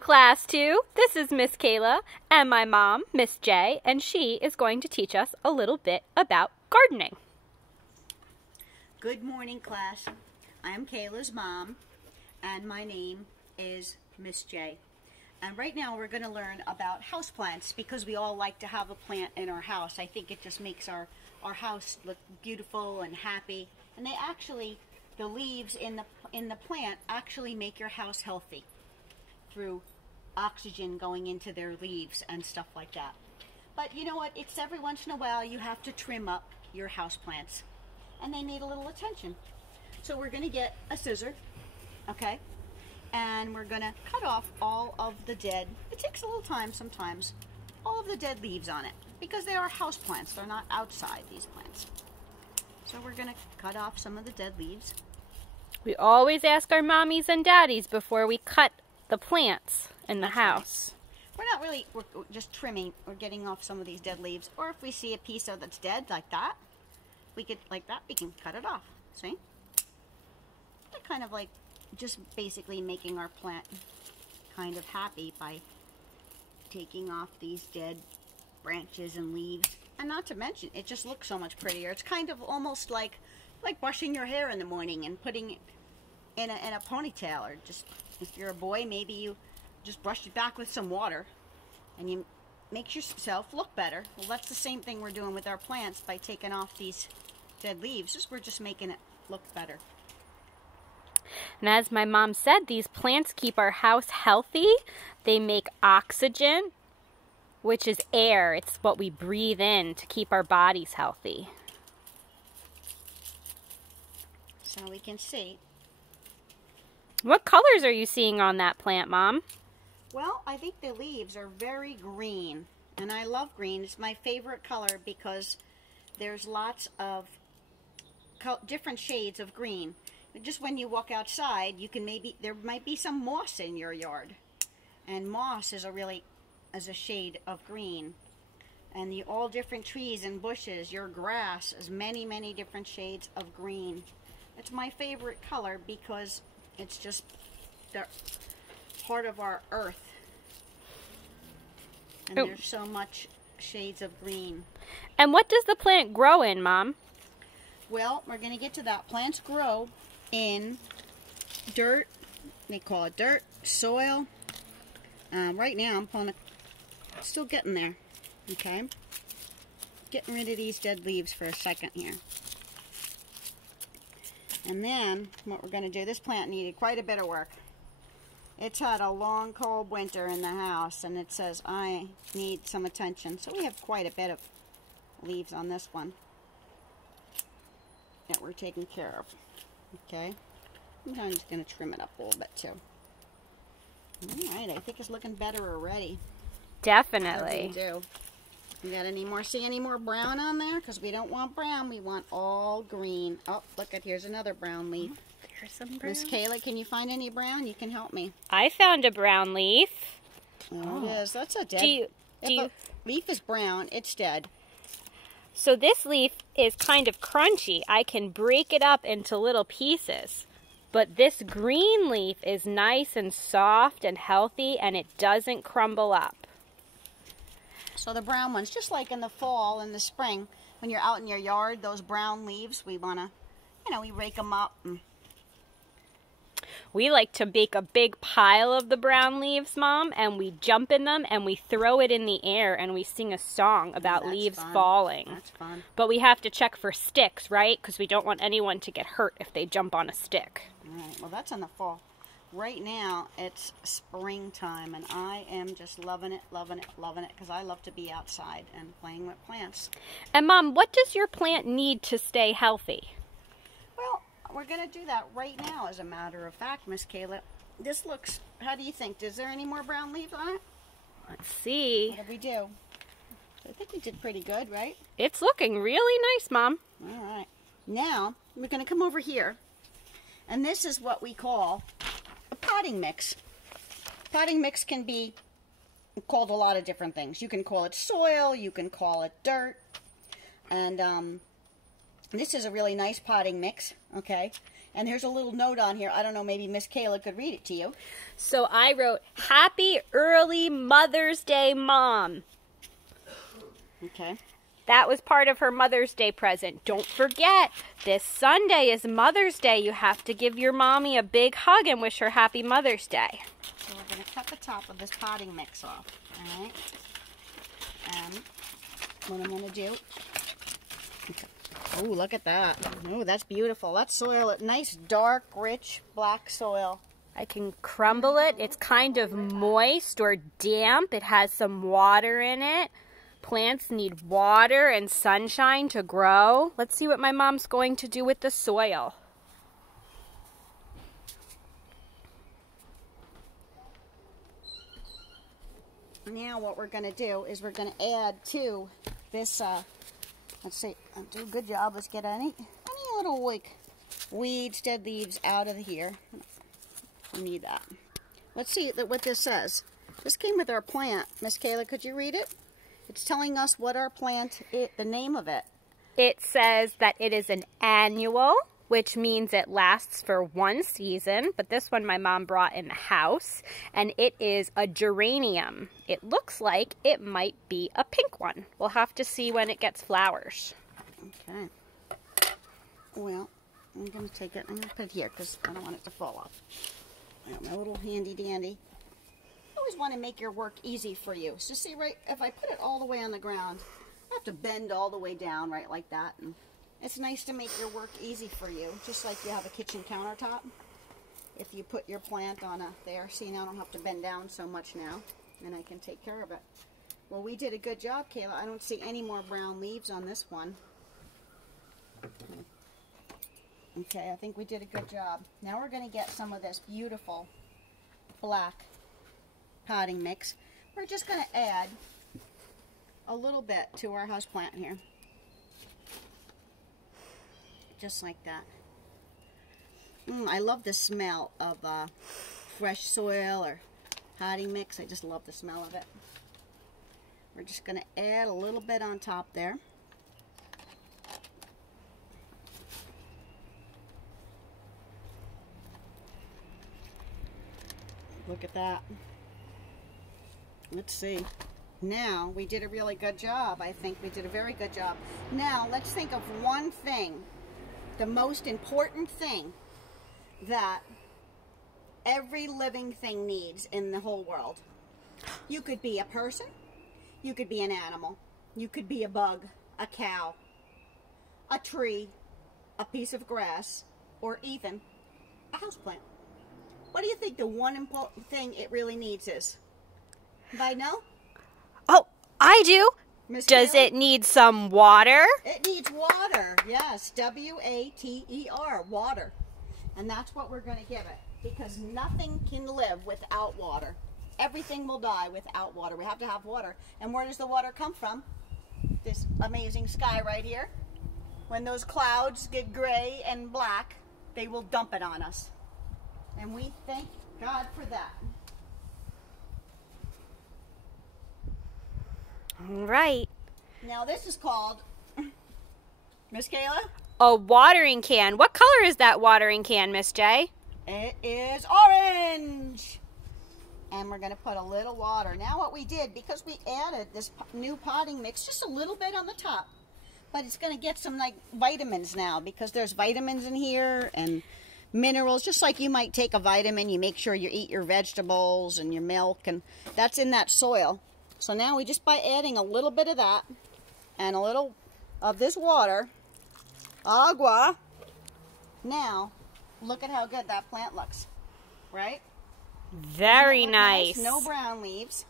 Class 2. This is Miss Kayla and my mom, Miss J, and she is going to teach us a little bit about gardening. Good morning, class. I am Kayla's mom, and my name is Miss J. And right now we're going to learn about houseplants because we all like to have a plant in our house. I think it just makes our house look beautiful and happy. And they actually, the leaves in the plant actually make your house healthy through oxygen going into their leaves and stuff like that. But you know what? It's every once in a while you have to trim up your houseplants, and they need a little attention. So we're going to get a scissor, okay? And we're going to cut off all of the dead, it takes a little time sometimes, all of the dead leaves on it, because they are houseplants. They're not outside, these plants. So we're going to cut off some of the dead leaves. We always ask our mommies and daddies before we cut the plants in the house. Right. We're not really, we're just trimming or getting off some of these dead leaves. Or if we see a piece of that's dead like that, we can cut it off. See? They're kind of like just basically making our plant kind of happy by taking off these dead branches and leaves. And not to mention, it just looks so much prettier. It's kind of almost like brushing your hair in the morning and putting it in a ponytail, or just, if you're a boy, maybe you just brush it back with some water and you make yourself look better. Well, that's the same thing we're doing with our plants by taking off these dead leaves. We're just making it look better. And as my mom said, these plants keep our house healthy. They make oxygen, which is air. It's what we breathe in to keep our bodies healthy. So we can see. What colors are you seeing on that plant, Mom? Well, I think the leaves are very green, and I love green. It's my favorite color because there's lots of different shades of green. Just when you walk outside, there might be some moss in your yard, and moss is a shade of green. And all different trees and bushes, your grass is many different shades of green. It's my favorite color because it's just the part of our earth. And there's so much shades of green. And what does the plant grow in, Mom? Well, we're going to get to that. Plants grow in dirt. They call it dirt, soil. Right now, I'm still getting there. Okay? Getting rid of these dead leaves for a second here. And then, what we're going to do, this plant needed quite a bit of work. It's had a long, cold winter in the house, and it says, I need some attention. So we have quite a bit of leaves on this one that we're taking care of. Okay? I'm just going to trim it up a little bit, too. Alright, I think it's looking better already. Definitely. We do. You got see any more brown on there? Because we don't want brown, we want all green. Oh, look here's another brown leaf. There's some brown. Miss Kayla, can you find any brown? You can help me. I found a brown leaf. There it is. That's a dead. If a leaf is brown, it's dead. So this leaf is kind of crunchy. I can break it up into little pieces. But this green leaf is nice and soft and healthy, and it doesn't crumble up. So the brown ones, just like in the fall and the spring, when you're out in your yard, those brown leaves, we want to, we rake them up. We like to bake a big pile of the brown leaves, Mom, and we jump in them and we throw it in the air and we sing a song about leaves falling. That's fun. But we have to check for sticks, right? Because we don't want anyone to get hurt if they jump on a stick. All right, well, that's in the fall. Right now, it's springtime, and I am just loving it, because I love to be outside and playing with plants. And, Mom, what does your plant need to stay healthy? Well, we're going to do that right now, as a matter of fact, Miss Kayla. This looks, how do you think? Is there any more brown leaves on it? Let's see. What did we do? I think we did pretty good, right? It's looking really nice, Mom. All right. Now, we're going to come over here, and this is what we call a potting mix. Potting mix can be called a lot of different things. You can call it soil, you can call it dirt, and this is a really nice potting mix, okay? And there's a little note on here. I don't know, maybe Miss Kayla could read it to you. So I wrote, Happy Early Mother's Day, Mom. Okay. That was part of her Mother's Day present. Don't forget, this Sunday is Mother's Day. You have to give your mommy a big hug and wish her Happy Mother's Day. So we're going to cut the top of this potting mix off. All right. And what I'm going to do... Okay. Oh, look at that. Oh, that's beautiful. That's soil. Nice, dark, rich, black soil. I can crumble it. It's kind of moist or damp. It has some water in it. Plants need water and sunshine to grow. Let's see what my mom's going to do with the soil. Now what we're going to do is we're going to add to this, let's see, I'll do a good job. Let's get any little, like, weeds, dead leaves out of here. We need that. Let's see what this says. This came with our plant. Miss Kayla, could you read it? It's telling us what our plant is, the name of it. It says that it is an annual, which means it lasts for one season, but this one my mom brought in the house, and it is a geranium. It looks like it might be a pink one. We'll have to see when it gets flowers. Okay. Well, I'm going to take it, I'm going to put it here because I don't want it to fall off. I got my little handy dandy. I always want to make your work easy for you. So see, right, if I put it all the way on the ground, I have to bend all the way down, right, like that. And it's nice to make your work easy for you, just like you have a kitchen countertop. If you put your plant on there, see, now I don't have to bend down so much now, and I can take care of it. Well, we did a good job, Kayla. I don't see any more brown leaves on this one. Okay, I think we did a good job. Now we're going to get some of this beautiful black potting mix. We're just going to add a little bit to our houseplant here. Just like that. I love the smell of fresh soil or potting mix. I just love the smell of it. We're just going to add a little bit on top there. Look at that. Let's see. Now, we did a really good job. I think we did a very good job. Now, let's think of one thing, the most important thing that every living thing needs in the whole world. You could be a person, you could be an animal, you could be a bug, a cow, a tree, a piece of grass, or even a houseplant. What do you think the one important thing it really needs is? Anybody know? Oh, I do. Miss Does Kayla? it need some water? It needs water. Yes, W-A-T-E-R, water. And that's what we're going to give it, because nothing can live without water. Everything will die without water. We have to have water. And where does the water come from? This amazing sky right here. When those clouds get gray and black, they will dump it on us. And we thank God for that. All right. Now this is called, Miss Kayla? A watering can. What color is that watering can, Miss J? It is orange. And we're going to put a little water. Now what we did, because we added this new potting mix, just a little bit on the top. But it's going to get some like vitamins now, because there's vitamins in here and minerals. Just like you might take a vitamin, you make sure you eat your vegetables and your milk, and that's in that soil. So now we just, by adding a little bit of that and a little of this water, agua, now look at how good that plant looks, right? Very nice. No brown leaves,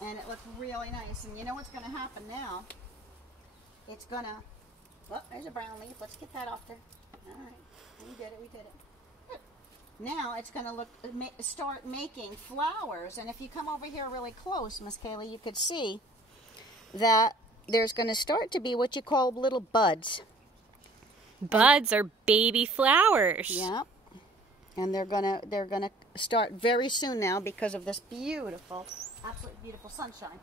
and it looks really nice. And you know what's going to happen now? It's going to, oh, there's a brown leaf. Let's get that off there. All right, we did it, we did it. Good. Now it's going to start making flowers. And if you come over here really close, Miss Kayla, you could see that there's going to start to be what you call little buds. Buds are baby flowers. Yeah. And they're gonna start very soon now because of this beautiful, absolutely beautiful sunshine.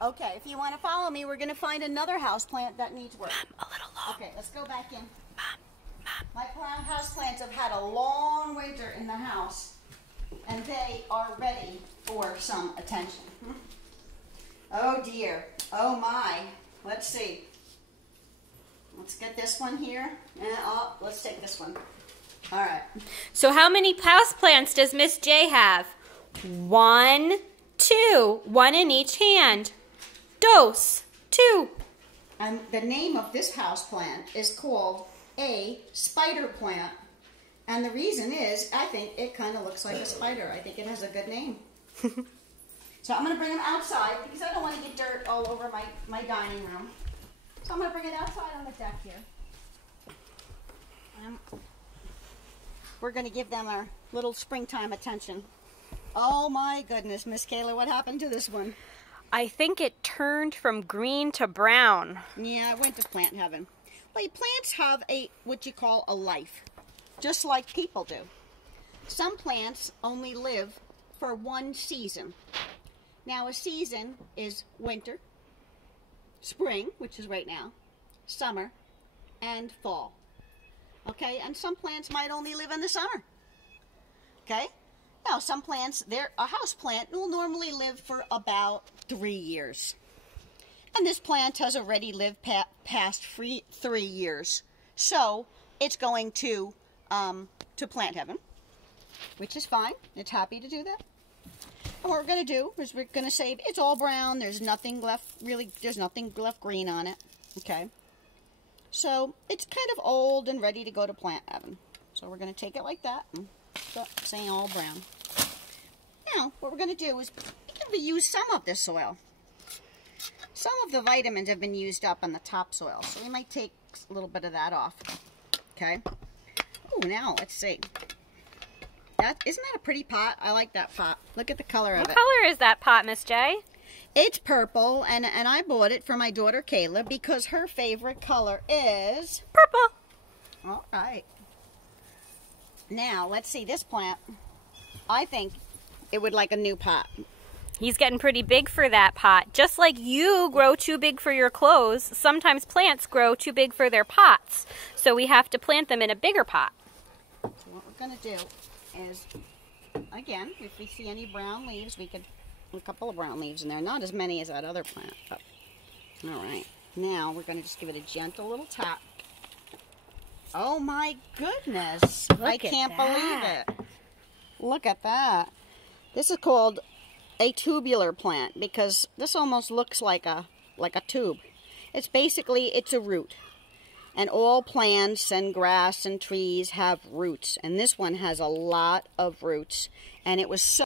Okay, if you want to follow me, we're going to find another house plant that needs work. Mom, a little long. Okay, let's go back in. Mom. My houseplants have had a long winter in the house, and they are ready for some attention. Oh dear. Oh my. Let's see. Let's get this one here. And let's take this one. All right. So how many houseplants does Miss J have? 1, 2. 1 in each hand. Dos. 2. And the name of this houseplant is called a spider plant. And the reason is, I think it kind of looks like a spider. I think it has a good name. So I'm going to bring them outside because I don't want to get dirt all over my dining room. So I'm going to bring it outside on the deck here. We're going to give them our little springtime attention. Oh my goodness, Miss Kayla, what happened to this one? I think it turned from green to brown. Yeah, I went to plant heaven. Well, plants have what you call a life, just like people do. Some plants only live for one season. Now, a season is winter, spring, which is right now, summer, and fall. Okay, and some plants might only live in the summer. Okay, now some plants, a house plant will normally live for about 3 years. And this plant has already lived past 3 years. So it's going to plant heaven, which is fine. It's happy to do that. And what we're going to do is we're going to say it's all brown. There's nothing left, really, there's nothing left green on it. Okay. So it's kind of old and ready to go to plant heaven. So we're going to take it like that and say all brown. Now, what we're going to do is reuse some of this soil. Some of the vitamins have been used up on the topsoil, so we might take a little bit of that off. Okay. Oh, now let's see. Isn't that a pretty pot? I like that pot. Look at the color of it. What color is that pot, Miss J? It's purple, and I bought it for my daughter Kayla because her favorite color is purple. All right. Now, let's see this plant. I think it would like a new pot. He's getting pretty big for that pot. Just like you grow too big for your clothes, sometimes plants grow too big for their pots. So we have to plant them in a bigger pot. So what we're going to do is, again, if we see any brown leaves, we could put a couple of brown leaves in there. Not as many as that other plant. But, all right. Now we're going to just give it a gentle little tap. Oh my goodness. I can't believe it. Look at that. This is called a tubular plant because this almost looks like a tube. It's a root. And all plants and grass and trees have roots. And this one has a lot of roots. And it was so